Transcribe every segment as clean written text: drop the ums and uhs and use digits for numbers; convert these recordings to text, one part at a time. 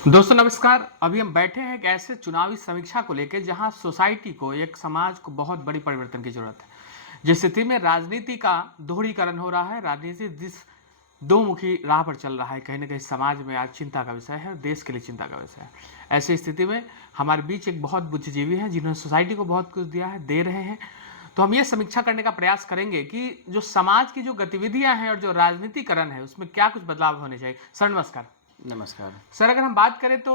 दोस्तों नमस्कार। अभी हम बैठे हैं एक ऐसे चुनावी समीक्षा को लेकर जहां सोसाइटी को, एक समाज को बहुत बड़ी परिवर्तन की जरूरत है। जिस स्थिति में राजनीति का दोहरीकरण हो रहा है, राजनीति जिस दो मुखी राह पर चल रहा है, कहीं ना कहीं समाज में आज चिंता का विषय है, देश के लिए चिंता का विषय है। ऐसी स्थिति में हमारे बीच एक बहुत बुद्धिजीवी हैं जिन्होंने सोसाइटी को बहुत कुछ दिया है, दे रहे हैं। तो हम ये समीक्षा करने का प्रयास करेंगे कि जो समाज की जो गतिविधियां हैं और जो राजनीतिकरण है उसमें क्या कुछ बदलाव होने चाहिए। सर नमस्कार। नमस्कार। सर अगर हम बात करें तो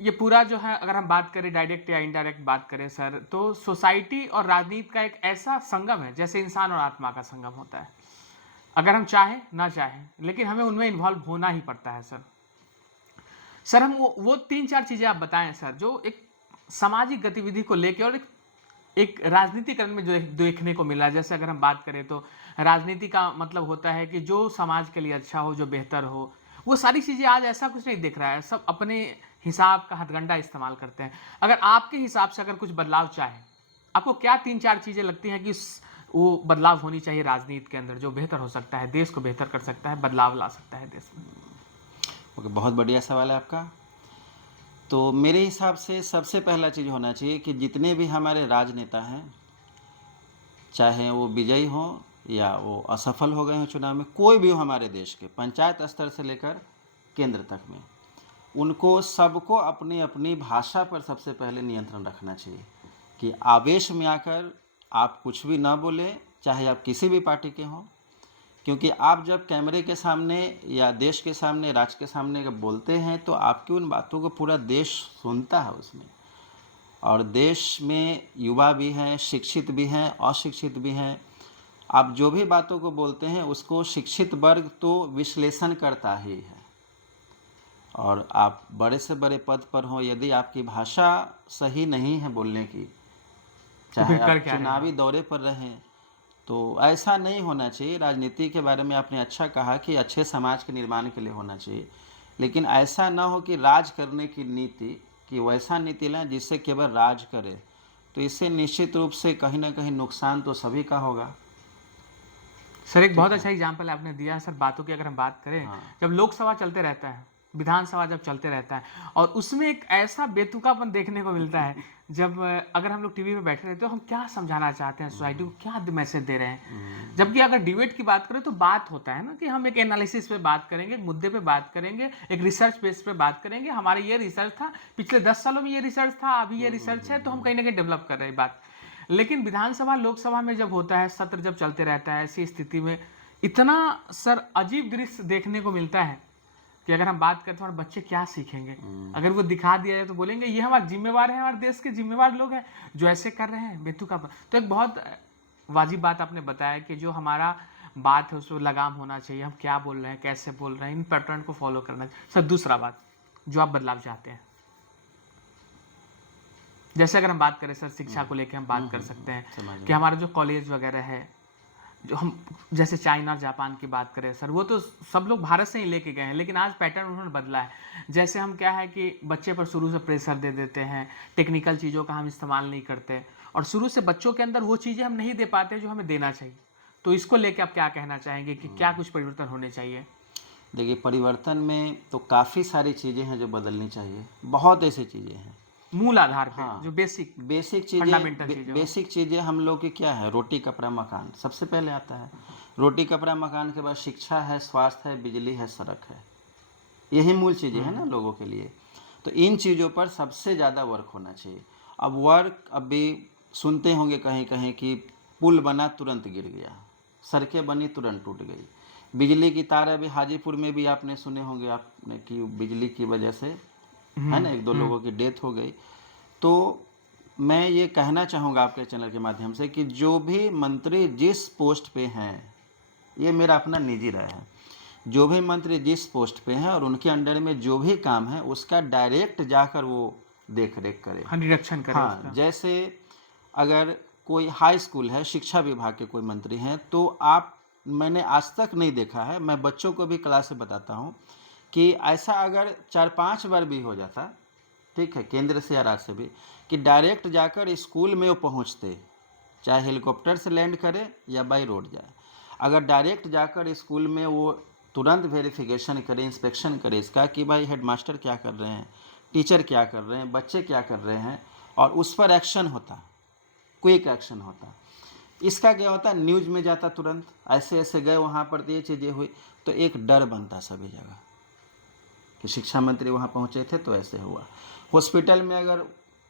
ये पूरा जो है, अगर हम बात करें डायरेक्ट या इनडायरेक्ट बात करें सर, तो सोसाइटी और राजनीति का एक ऐसा संगम है जैसे इंसान और आत्मा का संगम होता है। अगर हम चाहें ना चाहें लेकिन हमें उनमें इन्वॉल्व होना ही पड़ता है सर। सर हम वो तीन चार चीजें आप बताएं सर, जो एक सामाजिक गतिविधि को लेकर और एक राजनीतिकरण में जो देखने को मिला। जैसे अगर हम बात करें तो राजनीति का मतलब होता है कि जो समाज के लिए अच्छा हो, जो बेहतर हो, वो सारी चीज़ें आज ऐसा कुछ नहीं दिख रहा है। सब अपने हिसाब का हथगंडा इस्तेमाल करते हैं। अगर आपके हिसाब से अगर कुछ बदलाव चाहे, आपको क्या तीन चार चीज़ें लगती हैं कि वो बदलाव होनी चाहिए राजनीति के अंदर, जो बेहतर हो सकता है, देश को बेहतर कर सकता है, बदलाव ला सकता है देश में? ओके, बहुत बढ़िया सवाल है आपका। तो मेरे हिसाब से सबसे पहला चीज़ होना चाहिए कि जितने भी हमारे राजनेता हैं, चाहे वो विजयी हों या वो असफल हो गए हों चुनाव में, कोई भी हो हमारे देश के, पंचायत स्तर से लेकर केंद्र तक में, उनको सबको अपनी अपनी भाषा पर सबसे पहले नियंत्रण रखना चाहिए कि आवेश में आकर आप कुछ भी ना बोलें, चाहे आप किसी भी पार्टी के हों। क्योंकि आप जब कैमरे के सामने या देश के सामने, राज्य के सामने जब बोलते हैं तो आपकी उन बातों को पूरा देश सुनता है उसमें। और देश में युवा भी हैं, शिक्षित भी हैं, अशिक्षित भी हैं। आप जो भी बातों को बोलते हैं उसको शिक्षित वर्ग तो विश्लेषण करता ही है। और आप बड़े से बड़े पद पर हों, यदि आपकी भाषा सही नहीं है बोलने की, तो फिर चाहे कर आप क्या रहे हैं चुनावी आप? दौरे पर रहें, तो ऐसा नहीं होना चाहिए। राजनीति के बारे में आपने अच्छा कहा कि अच्छे समाज के निर्माण के लिए होना चाहिए, लेकिन ऐसा ना हो कि राज करने की नीति, कि वैसा नीति लें जिससे केवल राज करे। तो इससे निश्चित रूप से कहीं ना कहीं नुकसान तो सभी का होगा। सर एक बहुत ठीक है। अच्छा एग्जाम्पल आपने दिया सर बातों की। अगर हम बात करें, हाँ। जब लोकसभा चलते रहता है, विधानसभा जब चलते रहता है, और उसमें एक ऐसा बेतुकापन देखने को मिलता है, जब अगर हम लोग टीवी में बैठे रहते हो, हम क्या समझाना चाहते हैं सोसाइटी को, क्या मैसेज दे रहे हैं। जबकि अगर डिबेट की बात करें तो बात होता है ना कि हम एक एनालिसिस पे बात करेंगे, एक मुद्दे पे बात करेंगे, एक रिसर्च बेस पे बात करेंगे। हमारे ये रिसर्च था, पिछले 10 सालों में ये रिसर्च था, अभी ये रिसर्च है, तो हम कहीं ना कहीं डेवलप कर रहे हैं बात। लेकिन विधानसभा लोकसभा में जब होता है, सत्र जब चलते रहता है, ऐसी स्थिति में इतना सर अजीब दृश्य देखने को मिलता है कि अगर हम बात करें तो हमारे बच्चे क्या सीखेंगे। अगर वो दिखा दिया जाए तो बोलेंगे ये हमारे जिम्मेवार हैं, हमारे देश के जिम्मेवार लोग हैं जो ऐसे कर रहे हैं बेतुका। तो एक बहुत वाजिब बात आपने बताया कि जो हमारा बात है उस पर लगाम होना चाहिए, हम क्या बोल रहे हैं, कैसे बोल रहे हैं, इन पैटर्न को फॉलो करना चाहिए। सर दूसरा बात, जो आप बदलाव चाहते हैं, जैसे अगर हम बात करें सर शिक्षा को लेकर हम बात कर सकते हैं कि हमारा जो कॉलेज वगैरह है, जो हम जैसे चाइना और जापान की बात करें सर, वो तो सब लोग भारत से ही लेके गए हैं, लेकिन आज पैटर्न उन्होंने बदला है। जैसे हम क्या है कि बच्चे पर शुरू से प्रेशर दे देते हैं, टेक्निकल चीज़ों का हम इस्तेमाल नहीं करते, और शुरू से बच्चों के अंदर वो चीज़ें हम नहीं दे पाते जो हमें देना चाहिए। तो इसको लेके आप क्या कहना चाहेंगे कि क्या कुछ परिवर्तन होने चाहिए? देखिए, परिवर्तन में तो काफ़ी सारी चीज़ें हैं जो बदलनी चाहिए, बहुत ऐसी चीज़ें हैं। मूल आधार पे जो हाँ, बेसिक बेसिक चीज़ें, फंडामेंटल चीज़ें हो। बेसिक चीज़ें हम लोग की क्या है, रोटी कपड़ा मकान सबसे पहले आता है। रोटी कपड़ा मकान के बाद शिक्षा है, स्वास्थ्य है, बिजली है, सड़क है। यही मूल चीज़ें हैं ना लोगों के लिए। तो इन चीज़ों पर सबसे ज़्यादा वर्क होना चाहिए। अब वर्क अभी सुनते होंगे कहीं कहीं कि पुल बना तुरंत गिर गया, सड़कें बनी तुरंत टूट गई, बिजली की तार अभी हाजीपुर में भी आपने सुने होंगे आपने कि बिजली की वजह से, है ना, एक दो लोगों की डेथ हो गई। तो मैं ये कहना चाहूँगा आपके चैनल के माध्यम से कि जो भी मंत्री जिस पोस्ट पे हैं, ये मेरा अपना निजी राय है, जो भी मंत्री जिस पोस्ट पे हैं और उनके अंडर में जो भी काम है उसका डायरेक्ट जाकर वो देख रेख करे। हाँ, निरीक्षण करें हाँ, उसका। जैसे अगर कोई हाई स्कूल है, शिक्षा विभाग के कोई मंत्री हैं, तो आप, मैंने आज तक नहीं देखा है, मैं बच्चों को भी क्लास से बताता हूँ कि ऐसा अगर 4-5 बार भी हो जाता, ठीक है, केंद्र से या राज्य से भी, कि डायरेक्ट जाकर स्कूल में वो पहुँचते, चाहे हेलीकॉप्टर से लैंड करे या बाई रोड जाए। अगर डायरेक्ट जाकर स्कूल में वो तुरंत वेरिफिकेशन करे, इंस्पेक्शन करे इसका कि भाई हेडमास्टर क्या कर रहे हैं, टीचर क्या कर रहे हैं, बच्चे क्या कर रहे हैं, और उस पर एक्शन होता, क्विक एक्शन होता। इसका क्या होता, न्यूज़ में जाता तुरंत, ऐसे ऐसे गए वहाँ पर तो ये चीज़ें हुई, तो एक डर बनता सभी जगह कि शिक्षा मंत्री वहाँ पहुँचे थे तो ऐसे हुआ। हॉस्पिटल में अगर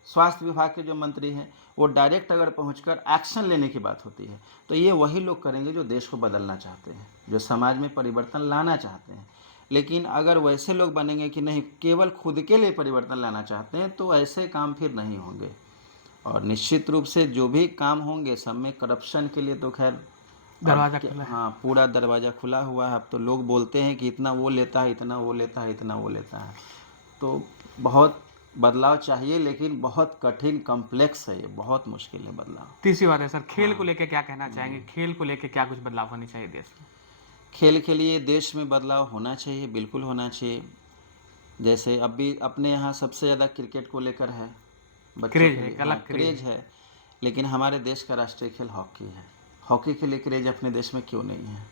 स्वास्थ्य विभाग के जो मंत्री हैं वो डायरेक्ट अगर पहुंचकर एक्शन लेने की बात होती है तो ये वही लोग करेंगे जो देश को बदलना चाहते हैं, जो समाज में परिवर्तन लाना चाहते हैं। लेकिन अगर वैसे लोग बनेंगे कि नहीं केवल खुद के लिए परिवर्तन लाना चाहते हैं तो ऐसे काम फिर नहीं होंगे। और निश्चित रूप से जो भी काम होंगे सब में करप्शन के लिए तो खैर दरवाजा खुला है। हाँ, पूरा दरवाज़ा खुला हुआ है। अब तो लोग बोलते हैं कि इतना वो लेता है, इतना वो लेता है, इतना वो लेता है। तो बहुत बदलाव चाहिए, लेकिन बहुत कठिन कॉम्प्लेक्स है, ये बहुत मुश्किल है बदलाव। तीसरी बात है सर, खेल को लेके क्या कहना चाहेंगे? खेल को लेके क्या कुछ बदलाव होनी चाहिए देश में? खेल के लिए देश में बदलाव होना चाहिए, बिल्कुल होना चाहिए। जैसे अभी अपने यहाँ सबसे ज़्यादा क्रिकेट को लेकर है, बच्चों क्रेज के है, लिए एक अलग हाँ क्रेज है, लेकिन हमारे देश का राष्ट्रीय खेल हॉकी है। हॉकी के लिए क्रेज अपने देश में क्यों नहीं है?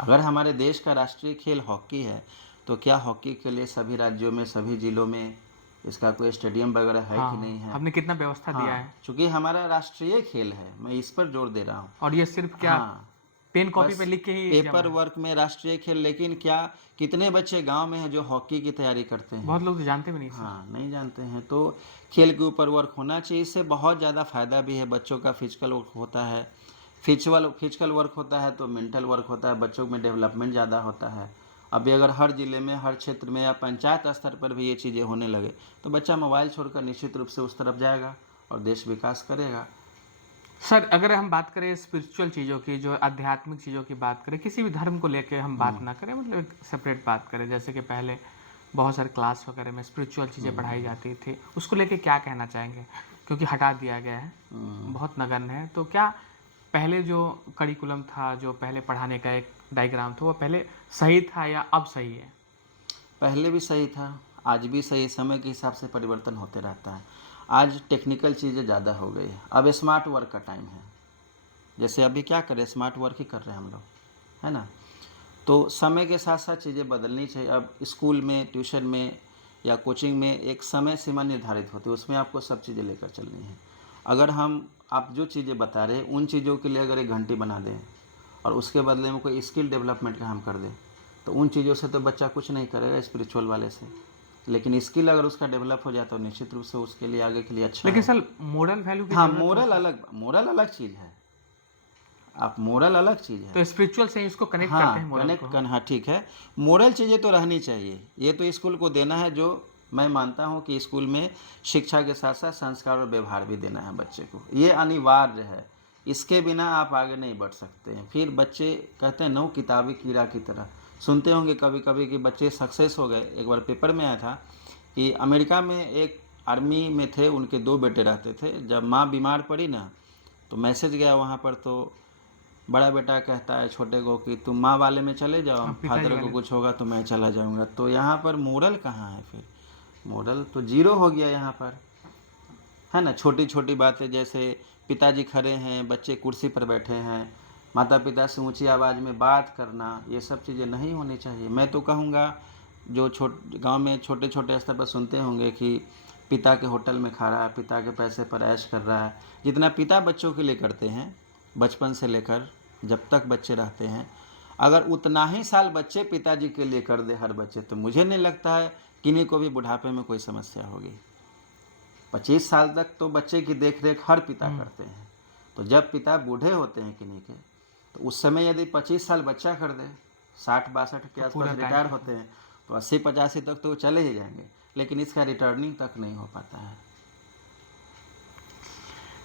अगर हमारे देश का राष्ट्रीय खेल हॉकी है तो क्या हॉकी के लिए सभी राज्यों में, सभी जिलों में इसका कोई स्टेडियम वगैरह है कि नहीं है? हमने कितना व्यवस्था दिया है, चूँकि हमारा राष्ट्रीय खेल है, मैं इस पर जोर दे रहा हूँ। और ये सिर्फ क्या हाँ, पेन कॉपी बस पे लिख के ही जमा पेपर है। वर्क में राष्ट्रीय खेल, लेकिन क्या कितने बच्चे गांव में हैं जो हॉकी की तैयारी करते हैं? बहुत लोग तो जानते भी नहीं सर। हाँ, नहीं जानते हैं। तो खेल के ऊपर वर्क होना चाहिए, इससे बहुत ज़्यादा फ़ायदा भी है। बच्चों का फिजिकल वर्क होता है, फिजिकल वर्क होता है तो मेंटल वर्क होता है, बच्चों में डेवलपमेंट ज़्यादा होता है। अभी अगर हर ज़िले में, हर क्षेत्र में या पंचायत स्तर पर भी ये चीज़ें होने लगे तो बच्चा मोबाइल छोड़कर निश्चित रूप से उस तरफ जाएगा और देश विकास करेगा। सर अगर हम बात करें स्पिरिचुअल चीज़ों की, जो आध्यात्मिक चीज़ों की बात करें, किसी भी धर्म को लेके हम बात ना करें, मतलब एक सेपरेट बात करें, जैसे कि पहले बहुत सारे क्लास वगैरह में स्पिरिचुअल चीज़ें पढ़ाई जाती थी, उसको लेके क्या कहना चाहेंगे? क्योंकि हटा दिया गया है, बहुत नगण्य है। तो क्या पहले जो करिकुलम था, जो पहले पढ़ाने का एक डायग्राम था, वो पहले सही था या अब सही है? पहले भी सही था, आज भी सही, समय के हिसाब से परिवर्तन होते रहता है। आज टेक्निकल चीज़ें ज़्यादा हो गई है, अब स्मार्ट वर्क का टाइम है। जैसे अभी क्या करें, स्मार्ट वर्क ही कर रहे हैं हम लोग, है ना? तो समय के साथ साथ चीज़ें बदलनी चाहिए। अब स्कूल में, ट्यूशन में या कोचिंग में एक समय सीमा निर्धारित होती है, उसमें आपको सब चीज़ें लेकर चलनी है। अगर हम आप जो चीज़ें बता रहे हैं उन चीज़ों के लिए अगर एक घंटी बना दें और उसके बदले में कोई स्किल डेवलपमेंट का हम कर दें तो उन चीज़ों से तो बच्चा कुछ नहीं करेगा स्पिरिचुअल वाले से, लेकिन स्किल अगर उसका डेवलप हो जाए तो निश्चित रूप से उसके लिए आगे के लिए अच्छा लेकिन है। सर मोरल वैल्यू की हाँ, जरूरत मोरल अलग चीज़ है। आप मोरल अलग चीज़ है। तो स्पिरिचुअल से ही उसको कनेक्ट करते हैं, मोरल को। हाँ ठीक है, मोरल चीज़ें तो रहनी चाहिए, ये तो स्कूल को देना है। जो मैं मानता हूँ कि स्कूल में शिक्षा के साथ साथ संस्कार और व्यवहार भी देना है बच्चे को, ये अनिवार्य है। इसके बिना आप आगे नहीं बढ़ सकते हैं। फिर बच्चे कहते हैं नौ किताबी कीड़ा की तरह, सुनते होंगे कभी कभी कि बच्चे सक्सेस हो गए। एक बार पेपर में आया था कि अमेरिका में एक आर्मी में थे, उनके 2 बेटे रहते थे। जब माँ बीमार पड़ी ना तो मैसेज गया वहाँ पर, तो बड़ा बेटा कहता है छोटे को कि तुम माँ वाले में चले जाओ, पिताजी फादर को वाले। कुछ होगा तो मैं चला जाऊँगा। तो यहाँ पर मोरल कहाँ है? फिर मोरल तो जीरो हो गया यहाँ पर, है ना? छोटी छोटी बातें, जैसे पिताजी खड़े हैं, बच्चे कुर्सी पर बैठे हैं, माता पिता से ऊंची आवाज़ में बात करना, ये सब चीज़ें नहीं होनी चाहिए। मैं तो कहूँगा जो गांव में छोटे छोटे स्तर पर सुनते होंगे कि पिता के होटल में खा रहा है, पिता के पैसे पर ऐश कर रहा है, जितना पिता बच्चों के लिए करते हैं बचपन से लेकर जब तक बच्चे रहते हैं, अगर उतना ही साल बच्चे पिताजी के लिए कर दे हर बच्चे, तो मुझे नहीं लगता है किन्हीं को भी बुढ़ापे में कोई समस्या होगी। 25 साल तक तो बच्चे की देख रेख हर पिता करते हैं। तो जब पिता बूढ़े होते हैं किन्हीं के, तो उस समय यदि 25 साल बच्चा कर दे, 60-62 के आसपास रिटायर होते हैं, तो 80-85 तक तो चले ही जाएंगे, लेकिन इसका रिटर्निंग तक नहीं हो पाता है।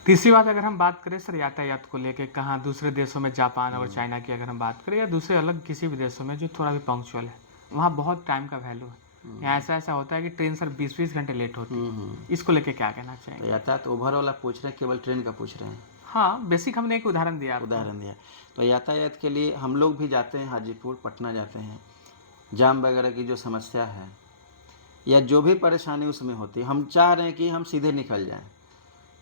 तीसरी बात अगर हम बात करें सर यातायात को लेके, कहाँ दूसरे देशों में, जापान और चाइना की अगर हम बात करें, या दूसरे अलग किसी भी देशों में जो थोड़ा भी पंक्चुअल है, वहाँ बहुत टाइम का वैल्यू है। यहाँ ऐसा होता है कि ट्रेन सर 20-20 घंटे लेट होती है। इसको लेके क्या कहना चाहिए? तो यातायात ओवरऑल आप पूछ रहे हैं, केवल ट्रेन का पूछ रहे हैं? हाँ, बेसिक हमने एक उदाहरण दिया। तो यातायात के लिए हम लोग भी जाते हैं, हाजीपुर पटना जाते हैं, जाम वगैरह की जो समस्या है या जो भी परेशानी उसमें होती है, हम चाह रहे हैं कि हम सीधे निकल जाएं।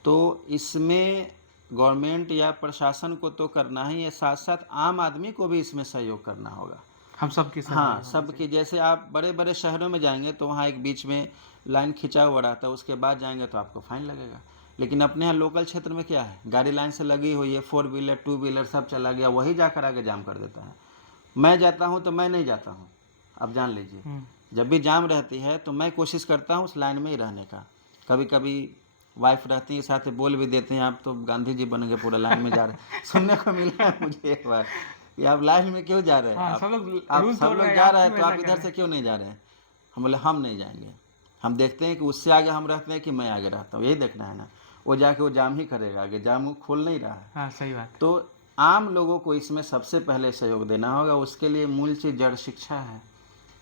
तो इसमें गवर्नमेंट या प्रशासन को तो करना ही है, साथ साथ आम आदमी को भी इसमें सहयोग करना होगा। हम सब की हाँ, सबकी, जैसे आप बड़े बड़े शहरों में जाएंगे तो वहाँ एक बीच में लाइन खिंचा हुआ रहता है, उसके बाद जाएंगे तो आपको फाइन लगेगा। लेकिन अपने यहाँ लोकल क्षेत्र में क्या है, गाड़ी लाइन से लगी हुई है, 4 व्हीलर 2 व्हीलर सब चला गया, वही जाकर आगे जाम कर देता है। मैं जाता हूँ तो मैं नहीं जाता हूँ, आप जान लीजिए। जब भी जाम रहती है तो मैं कोशिश करता हूँ उस लाइन में ही रहने का। कभी कभी वाइफ रहती है साथ में, बोल भी देते हैं आप तो गांधी जी बन गए, पूरा लाइन में जा रहे हैं। सुनने को मिला है मुझे एक बार कि आप लाइन में क्यों जा रहे हैं, हाँ, सब लोग आप रूल सब तोड़ लोग रहे हैं, जा आप रहे हैं क्यों तो ऐसा आप कर इधर रहे से हैं? क्यों नहीं जा रहे हैं। हम बोले हम नहीं जाएंगे, हम देखते हैं कि उससे आगे हम रहते हैं कि मैं आगे रहता हूँ, यही देखना है ना। वो जाके वो जाम ही करेगा, आगे जाम वो खोल नहीं रहा है। हाँ, सही बात। तो आम लोगों को इसमें सबसे पहले सहयोग देना होगा। उसके लिए मूल चीज़ जड़ शिक्षा है।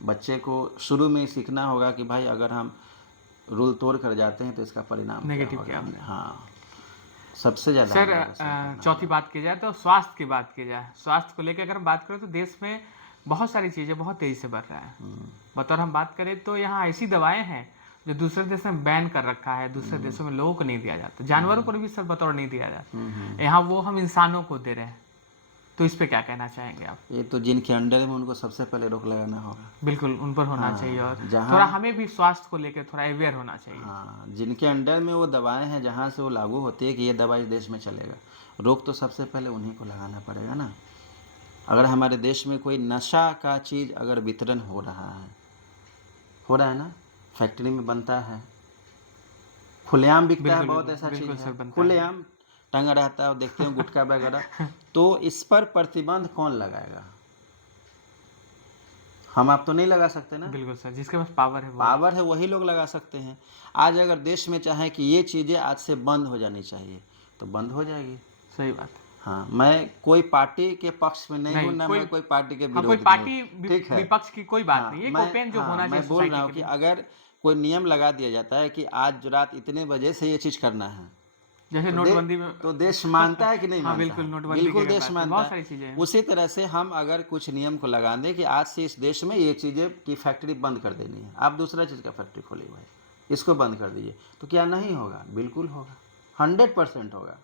बच्चे को शुरू में ही सीखना होगा कि भाई अगर हम रूल तोड़ कर जाते हैं तो इसका परिणाम क्या नेगेटिव क्या होगा। होगा। हाँ, सबसे ज़्यादा सर, हमारा सहयोग करना चौथी होगा। बात की जाए तो स्वास्थ्य की बात की जाए, स्वास्थ्य को लेकर अगर हम बात करें तो देश में बहुत सारी चीज़ें बहुत तेज़ी से बढ़ रहा है। बतौर हम बात करें तो यहाँ ऐसी दवाएं हैं जो दूसरे देश में बैन कर रखा है, दूसरे देशों में लोगों को नहीं दिया जाता, जानवरों को भी सर बतौर नहीं दिया जाता, यहाँ वो हम इंसानों को दे रहे हैं। तो इस पे क्या कहना चाहेंगे आप? ये तो जिनके अंडर में उनको सबसे पहले रोक लगाना होगा। बिल्कुल उन पर होना हाँ, चाहिए, और जहाँ थोड़ा हमें भी स्वास्थ्य को लेकर थोड़ा अवेयर होना चाहिए। हाँ, जिनके अंडर में वो दवाएं हैं, जहाँ से वो लागू होती है कि ये दवा इस देश में चलेगा, रोक तो सबसे पहले उन्हीं को लगाना पड़ेगा ना। अगर हमारे देश में कोई नशा का चीज़ अगर वितरण हो रहा है ना, फैक्ट्री में बनता है, खुलेआम बिकता है, बिल्कुल बहुत ऐसा चीज़ बिल्कुल सर, है बनता है। खुलेआम टंगा रहता है, और देखते हैं गुटखा वगैरह। तो इस पर प्रतिबंध कौन लगाएगा, हम आप तो नहीं लगा सकते ना। बिल्कुल सर, जिसके पास पावर है वो। पावर है वही लोग लगा सकते हैं। आज अगर देश में चाहे कि ये चीज़ें आज से बंद हो जानी चाहिए तो बंद हो जाएगी। सही बात है। हाँ, मैं कोई पार्टी के पक्ष में नहीं हूँ, नहीं ना कोई, मैं कोई पार्टी के हाँ, कोई विरोध में पार्टी हूँ, ठीक है। विपक्ष की कोई बात हाँ, नहीं है, एक मैं ओपन जो हाँ होना चाहिए मैं बोल रहा सोसाइटी हूँ के कि लिए। अगर कोई नियम लगा दिया जाता है कि आज रात इतने बजे से ये चीज़ करना है, जैसे नोटबंदी में तो देश मानता है कि नहीं हाँ मानता बिल्कुल, है, नोटबंदी बिल्कुल की अगर देश बात करें, मानता बहुत है। सारी चीजें हैं। उसी तरह से हम अगर कुछ नियम को लगा दें कि आज से इस देश में ये चीज़ें की फैक्ट्री बंद कर देनी है, आप दूसरा चीज़ का फैक्ट्री खोली हुआ है, इसको बंद कर दीजिए, तो क्या नहीं होगा? बिल्कुल होगा, 100% होगा।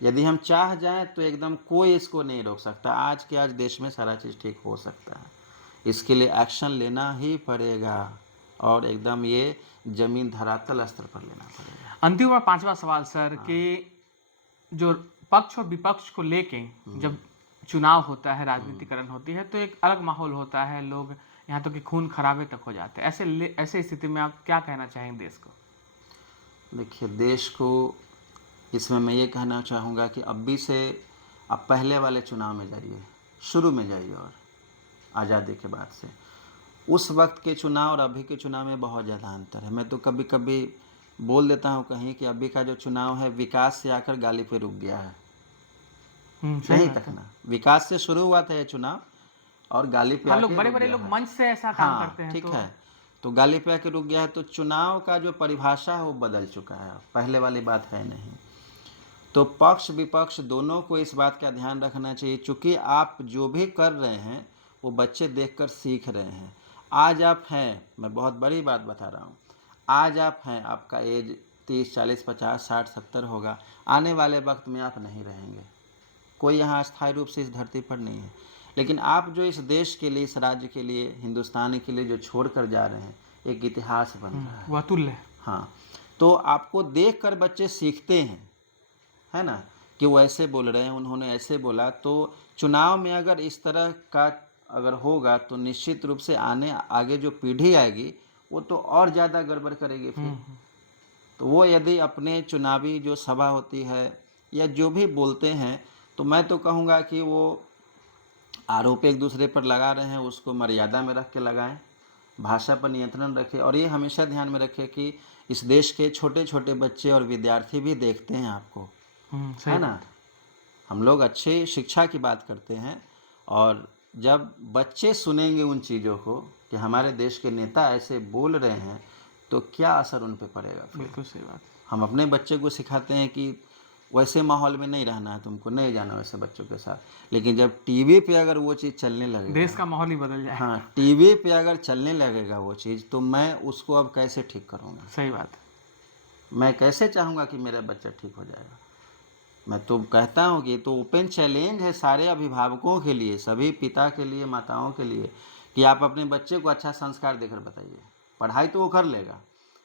यदि हम चाह जाएं तो एकदम कोई इसको नहीं रोक सकता। आज के आज देश में सारा चीज़ ठीक हो सकता है, इसके लिए एक्शन लेना ही पड़ेगा, और एकदम ये जमीन धरातल स्तर पर लेना पड़ेगा। अंतिम और पांचवा सवाल सर, कि जो पक्ष और विपक्ष को लेके जब चुनाव होता है, राजनीतिकरण होती है, तो एक अलग माहौल होता है, लोग यहाँ तक कि खून खराबे तक हो जाते हैं। ऐसे स्थिति में आप क्या कहना चाहेंगे देश को? देखिए, देश को इसमें मैं ये कहना चाहूँगा कि अभी से आप पहले वाले चुनाव में जाइए, शुरू में जाइए, और आज़ादी के बाद से उस वक्त के चुनाव और अभी के चुनाव में बहुत ज़्यादा अंतर है। मैं तो कभी कभी बोल देता हूँ कहीं कि अभी का जो चुनाव है विकास से आकर गाली पे रुक गया है। सही नहीं बात है। तकना, विकास से शुरू हुआ था ये चुनाव और गाली पे हाँ, आके लोग बड़े रुक बड़े गया लोग है। मंच से ऐसा काम हाँ, करते हैं ठीक तो है, तो गाली पे आके रुक गया है। तो चुनाव का जो परिभाषा है वो बदल चुका है, पहले वाली बात है नहीं। तो पक्ष विपक्ष दोनों को इस बात का ध्यान रखना चाहिए, चूँकि आप जो भी कर रहे हैं वो बच्चे देखकर सीख रहे हैं। आज आप हैं, मैं बहुत बड़ी बात बता रहा हूँ, आज आप हैं, आपका एज 30 40 50 60 70 होगा, आने वाले वक्त में आप नहीं रहेंगे। कोई यहाँ अस्थायी रूप से इस धरती पर नहीं है, लेकिन आप जो इस देश के लिए, इस राज्य के लिए, हिंदुस्तान के लिए जो छोड़ कर जा रहे हैं, एक इतिहास बन रहा है। वो अतुल्य है। हाँ, तो आपको देख कर बच्चे सीखते हैं, है ना, कि वो ऐसे बोल रहे हैं, उन्होंने ऐसे बोला। तो चुनाव में अगर इस तरह का अगर होगा तो निश्चित रूप से आगे जो पीढ़ी आएगी वो तो और ज़्यादा गड़बड़ करेगी फिर। तो वो यदि अपने चुनावी जो सभा होती है या जो भी बोलते हैं, तो मैं तो कहूँगा कि वो आरोप एक दूसरे पर लगा रहे हैं, उसको मर्यादा में रख के लगाएं, भाषा पर नियंत्रण रखें, और ये हमेशा ध्यान में रखें कि इस देश के छोटे छोटे बच्चे और विद्यार्थी भी देखते हैं आपको, है ना। हम लोग अच्छे शिक्षा की बात करते हैं, और जब बच्चे सुनेंगे उन चीज़ों को कि हमारे देश के नेता ऐसे बोल रहे हैं, तो क्या असर उन पे पड़ेगा फिर। बिल्कुल सही बात। हम अपने बच्चे को सिखाते हैं कि वैसे माहौल में नहीं रहना है, तुमको नहीं जाना वैसे बच्चों के साथ, लेकिन जब टीवी पे अगर वो चीज़ चलने लगेगा, देश का माहौल ही बदल जाए। हाँ, टीवी पे अगर चलने लगेगा वो चीज़, तो मैं उसको अब कैसे ठीक करूँगा। सही बात। मैं कैसे चाहूँगा कि मेरा बच्चा ठीक हो जाएगा। मैं तो कहता हूँ कि ये तो ओपन चैलेंज है सारे अभिभावकों के लिए, सभी पिता के लिए, माताओं के लिए, कि आप अपने बच्चे को अच्छा संस्कार देकर बताइए। पढ़ाई तो वो कर लेगा,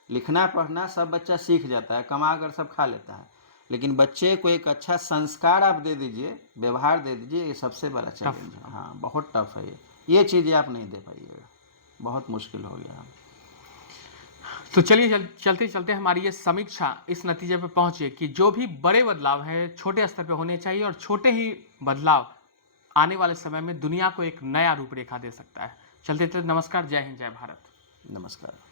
लिखना पढ़ना सब बच्चा सीख जाता है, कमा कर सब खा लेता है, लेकिन बच्चे को एक अच्छा संस्कार आप दे दीजिए, व्यवहार दे दीजिए, ये सबसे बड़ा चैलेंज है। हाँ, बहुत टफ है ये चीज़ें आप नहीं दे पाइएगा, बहुत मुश्किल हो गया। तो चलिए चलते चलते हमारी ये समीक्षा इस नतीजे पर पहुंचे कि जो भी बड़े बदलाव है छोटे स्तर पे होने चाहिए, और छोटे ही बदलाव आने वाले समय में दुनिया को एक नया रूपरेखा दे सकता है। चलते चलते नमस्कार, जय हिंद, जय भारत। नमस्कार।